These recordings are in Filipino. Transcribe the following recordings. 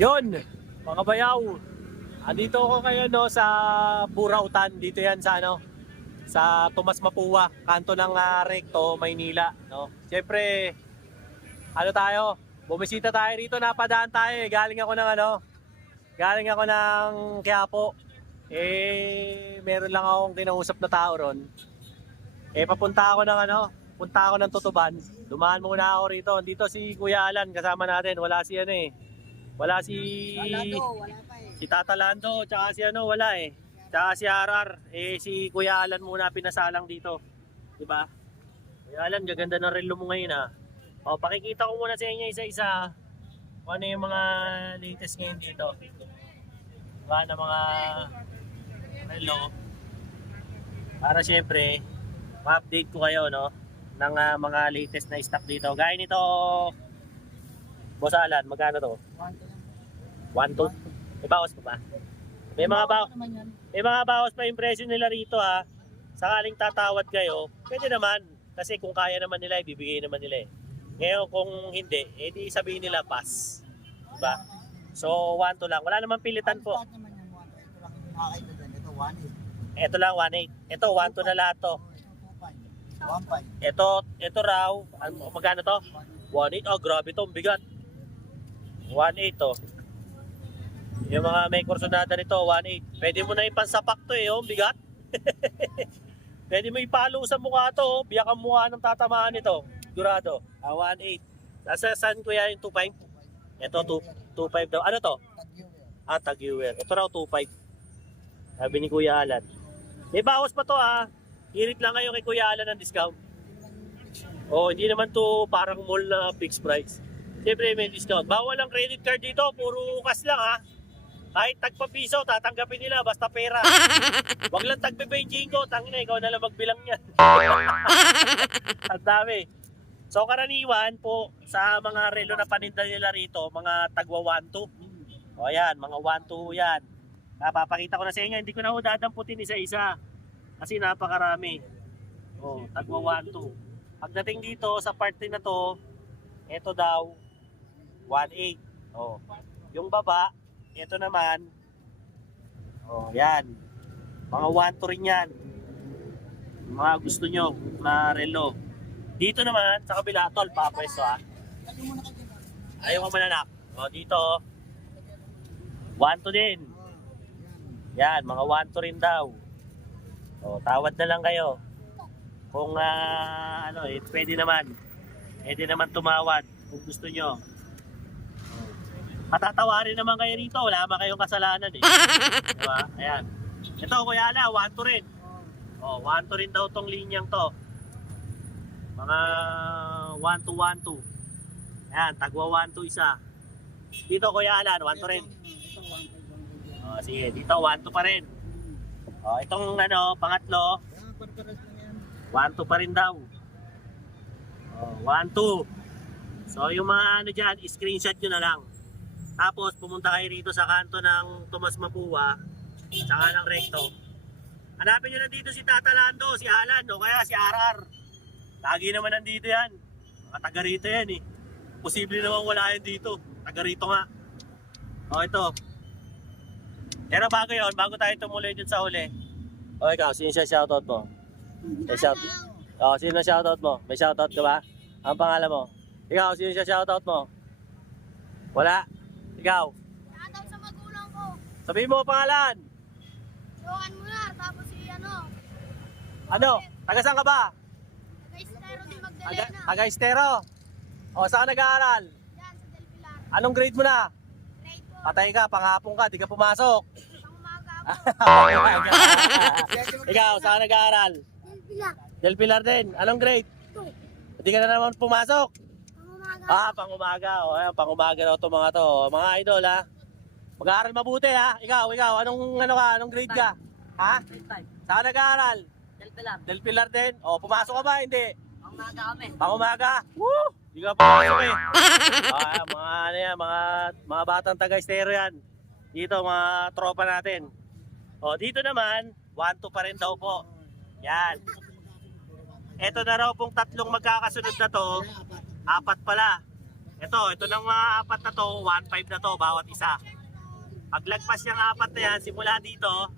Yun, mga bayaw. Andito ako ngayon no, sa Burautan. Dito yan sa ano, sa Tomas Mapua, kanto ng ah, Recto, Maynila. No? Siyempre, ano tayo, bumisita tayo rito, napadaan tayo. eh. Galing ako ng ano, galing ako ng Quiapo. Eh, meron lang akong kinausap na tao ron. Eh, papunta ako ng ano, punta ako ng Tutuban. Dumaan muna ako rito. Dito si Kuya Alan, kasama natin. Wala si ano eh. Wala si... wala pa eh. Si Tata Lando, tsaka si ano, wala eh. Tsaka si Arar, eh si Kuya Alan muna pinasalang dito. 'Di ba? Kuya Alan, gaganda ng relo mo ngayon ah. O, pakikita ko muna sa inyo isa-isa kung ano yung mga latest ngayon dito. Diba, na mga relo. Para syempre, ma-update ko kayo, no? ng ah, mga latest na stock dito. Gaya nito, Boss Alan, magkano to? 1 to? May bawas pa ba? May mga ba naman yan. may mga bawas pa impression nila rito ha. Sakaling tatawad kayo, pwede naman. Kasi kung kaya naman nila, ibibigay naman nila eh. Ngayon kung hindi, edi sabihin nila pass. Diba? So, 1 to lang. Wala namang pilitan po. Yung. Ito lang yung nakakita dyan. Ito, one eh. Ito lang, 1.8. Ito, 1 to na lahat to. Ito. Ito, raw, ano, magkano to? 1.8. Oh, grabe to, ang bigat. 1.8 to. Yung mga may kursunada nito, 1.8. Pwede mo na ipansapak to eh, oh, bigat. Pwede mo ipalo sa mukha to, oh. biyak ang mukha ng tatamaan nito. Sigurado. Ah, 1.8. Nasa saan kuya yung 2.5? Ito, 2, 2.5 daw. Ano to? Yan. Ah, tag-viewer. Ito raw 2.5. Sabi ni Kuya Alan. May bawas pa to ah. Hirit lang kayo kay Kuya Alan ng discount. Oh, hindi naman to parang mall na fixed price. Siyempre may discount. Bawal ang credit card dito, puro cash lang ha. Kahit tagpa piso, tatanggapin nila basta pera. Wag lang tagpa 25, tangina ikaw na lang magbilang niyan. Ang dami. So karaniwan po sa mga relo na paninda nila rito, mga tagwa 1 2. O yan, mga 1 2 yan. Napapakita ko na sa inyo, hindi ko na ho dadamputin isa-isa. Kasi napakarami. O, tagwa 1 2. Pagdating dito sa parte na to, ito daw 1.8. Oh. Yung baba, ito naman oh, yan. Mga 1 to rin yan. Mga gusto nyo na relo. Dito naman sa kabila, tol, papwesto dyan. ah. Ayaw ka mananak. O dito, 1 to din. Oh, yan. Mga 1 to rin daw. O, tawad na lang kayo. Kung ah, ano, eh, pwede naman. Pwede naman tumawad kung gusto nyo. Patatawarin naman kayo rito. Wala naman kayong kasalanan eh. diba? Ayan. Ito, Kuya Ala, 1 to rin. Oh, O, 1 to rin daw tong linyang to. Mga 1 to 1 to. Ayan, tagwa 1 to isa. Dito, Kuya Alan, 1 to rin. Ito, one five, one five yan. O, sige, dito 1 to pa rin. O, itong ano, pangatlo, Yan, pare-pares lang yan. 1 to pa rin daw. O, 1 to. So, yung mga ano dyan, screenshot nyo na lang. Tapos, pumunta kayo rito sa kanto ng Tomas Mapua, saka ng Recto. Hanapin nyo na dito si Tata Lando, si Alan, o kaya si Arar. Lagi naman nandito yan. Mga taga rito yan eh. Posible naman wala yan dito. Taga rito nga. O, ito. Pero bago yon bago tayo tumuloy dun sa huli. O, ikaw, sino siya shoutout mo? May shout Oh, sino shoutout mo? May shoutout ka ba? Ang pangalan mo? Ikaw, sino siya shoutout mo? Wala. Ikaw. Shoutout sa magulang ko. Sabihin mo ang pangalan. Johan mo na, tapos si ano, Ano? Taga saan ka ba? Taga-Estero di Taga, Magdalena. taga Estero. O, saan ka nag-aaral? Yan, sa Del Pilar. Anong grade mo na? Grade 4, Patay ka, panghapon ka, di ka pumasok. pang umaga ako. Ikaw, saan ka nag-aaral? Del Pilar, Del Pilar din. Anong grade? 2, Hindi ka na naman pumasok. Pang. Ah, pang umaga. O, ayan, pang umaga daw to mga to. Mga idol, ha? Mag-aaral mabuti, ha? Ikaw, ikaw, anong, ano ka? Anong grade ka? Ha? Saan nag-aaral? Del Pilar. Del Pilar din? O, pumasok ka ba? Hindi. Ang umaga kami. Pang umaga? Woo! Hindi ka pumasok eh. Ah, mga ano yan, mga, mga batang taga-estero yan. Dito, mga tropa natin. O, dito naman, 1-2 pa rin daw po. Yan. Ito na raw pong tatlong magkakasunod na to, apat pala. Ito, ito ng mga apat na to, 1.5 na to, bawat isa. Paglagpas niyang apat na yan, simula dito,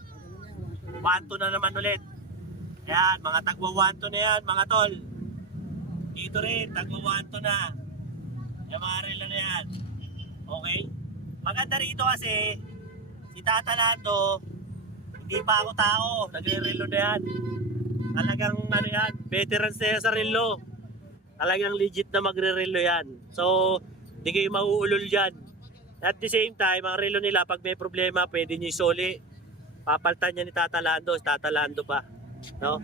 1.2 na naman ulit. Yan, mga tagwa 1.2 na yan, mga tol. Dito rin, tagwa 1.2 na. Yung mga relo na yan. Okay? Maganda rito kasi, si Tata Lando, hindi pa ako tao, nagre-relo na yan. Talagang ano yan, veterans na sa relo. Talagang legit na magre-relo yan. So, hindi kayo mauulol dyan. At the same time, ang relo nila, pag may problema, pwede nyo isoli. Papaltan niya ni Tata Lando, Tata Lando pa. No?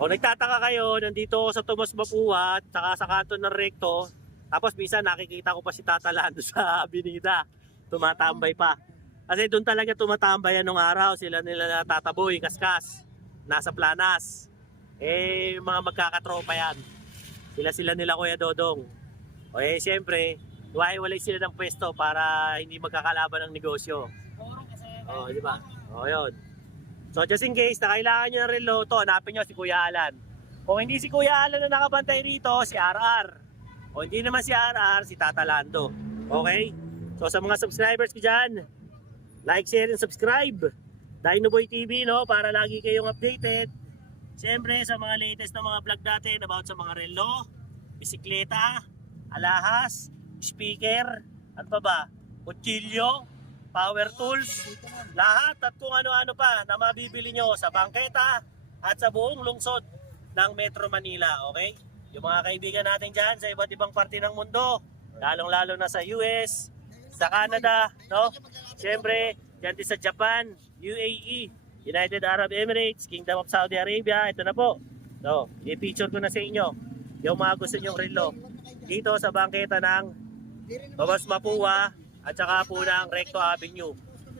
O nagtataka kayo, nandito ako sa Tomas Mapua, tsaka sa kanto ng Recto, tapos minsan nakikita ko pa si Tata Lando sa Binida. Tumatambay pa. Kasi doon talaga tumatambay anong araw, sila nila natataboy, kaskas, nasa planas. Eh, mga magkakatropa yan. Sila sila nila Kuya Dodong. O eh, siyempre, walay sila ng pwesto para hindi magkakalaban ng negosyo. Oh, di ba? Oh, yun. So, just in case na kailangan nyo ng relo, to, hanapin nyo si Kuya Alan. Kung hindi si Kuya Alan na nakabantay rito, si RR. O hindi naman si RR, si Tata Lando. Okay? So, sa mga subscribers ko dyan, like, share, and subscribe. Dinoboy TV, no? Para lagi kayong updated. Siyempre, sa mga latest na mga vlog natin about sa mga relo, bisikleta, alahas, speaker, ano pa ba? Kutsilyo, power tools, lahat at kung ano-ano pa na mabibili nyo sa bangketa at sa buong lungsod ng Metro Manila, okay? Yung mga kaibigan natin dyan sa iba't ibang parte ng mundo, lalong-lalo na sa US, sa Canada, no? Siyempre, dyan din sa Japan, UAE, United Arab Emirates, Kingdom of Saudi Arabia, ito na po. So, i-feature ko na sa inyo yung mga gusto nyong relo dito sa bangketa ng Babas Mapua at saka po ng Recto Avenue.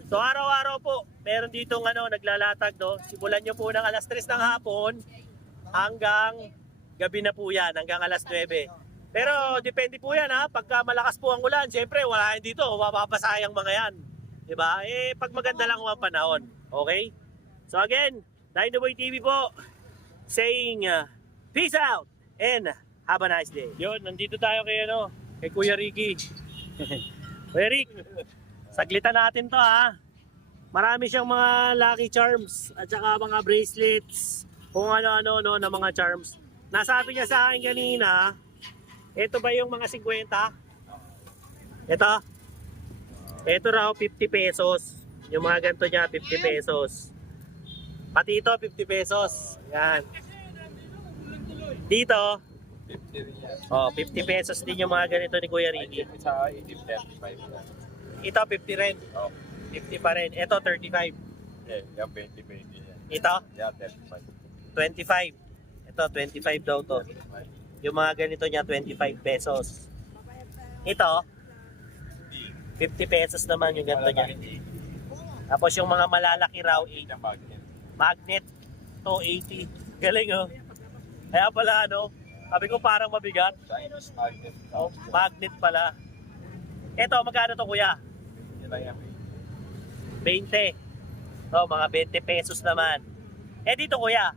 So araw-araw po, meron dito ano, naglalatag no. Simulan nyo po ng alas 3 ng hapon hanggang gabi na po yan, hanggang alas 9. Pero depende po yan ha, pagka malakas po ang ulan, syempre wala yan dito, mapapasayang mga yan. 'Di ba? Eh pag maganda lang ang panahon, okay? So again, Dinoboy TV po saying uh, peace out and have a nice day. Yun, nandito tayo kay ano, kay Kuya Ricky. Kuya Rick, saglitan natin to ha. Marami siyang mga lucky charms at saka mga bracelets, kung ano-ano no, na mga charms. Nasabi niya sa akin kanina, ito ba yung mga 50? Ito? Ito raw 50 pesos. Yung mga ganito niya 50 pesos. Pati ito 50 pesos. Yan. Dito, 50 rin yan. oh, 50 pesos din yung mga ganito ni Kuya Ricky. Ay, sa 85 lang. Ito 50 rin. Oh, 50 pa rin. Ito 35. yeah, yan 20, 20 yan. Ito 35. 25. Ito 25 daw to. 25. Yung mga ganito niya 25 pesos. Ito 50 pesos naman yung ganito niya. Tapos yung mga malalaki raw 8 Yan, magnet. magnet 280. Galing oh. Kaya pala ano, sabi ko parang mabigat. Chinese magnet. Oh, magnet pala. Ito magkano to kuya? Yan lang yan. 20. So, mga 20 pesos naman. Eh dito kuya,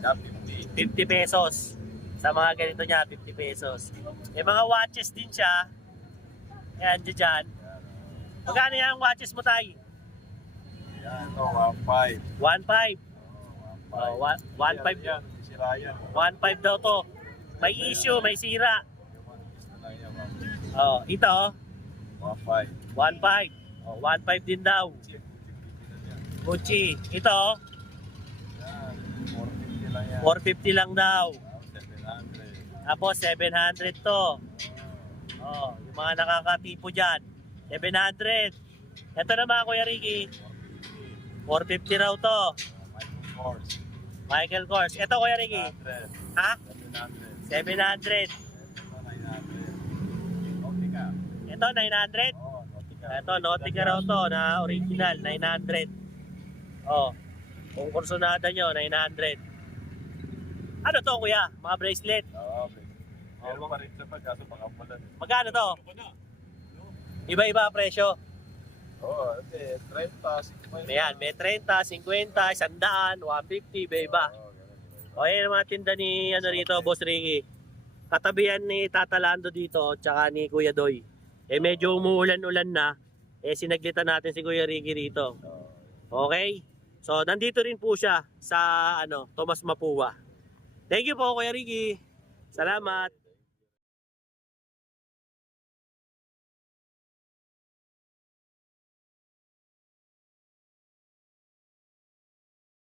Yan, 50. 50 pesos. Sa mga ganito niya, 50 pesos. May mga watches din siya. Ayan, dyan. Magkano yan watches mo tayo? Yan, no, 1.5. 1.5. Oh, Oh, 1.5 Yan, yan. Sira yan. 1.5 daw to. May issue, may sira. Oh, ito, 1.5. 1.5. Oh, 1.5 din daw. Gucci. Ito, Yan, 450 lang yan. 450 lang daw. 700. Tapos 700 to. Oh, yung mga nakakatipo dyan. 700. Ito naman Kuya Ricky. 450 raw to. Michael Kors. Michael Kors. Ito Kuya Ricky. 700. Ha? 700. 700. Nautica. Ito 900. Oh, Nautica. Ito Nautica raw to na original 900. Oh. Kung kursunada nyo 900. Ano to Kuya? Mga bracelet. Oo, Meron pa rin sa pag, kaso pangamulan. Magkano to? Iba-iba ang presyo. Oo, hindi. 30, 50. Ayan, may 30, 50, 100, 150, iba-iba. Oo, ganun, ganun. O, yan ang mga tinda ni ano rito, Boss Ricky. katabihan ni Tata Lando dito, tsaka ni Kuya Doy. Eh medyo umuulan-ulan na, eh sinaglitan natin si Kuya Ricky rito. Okay? So, nandito rin po siya sa ano, Tomas Mapua. Thank you po, Kuya Ricky. Salamat.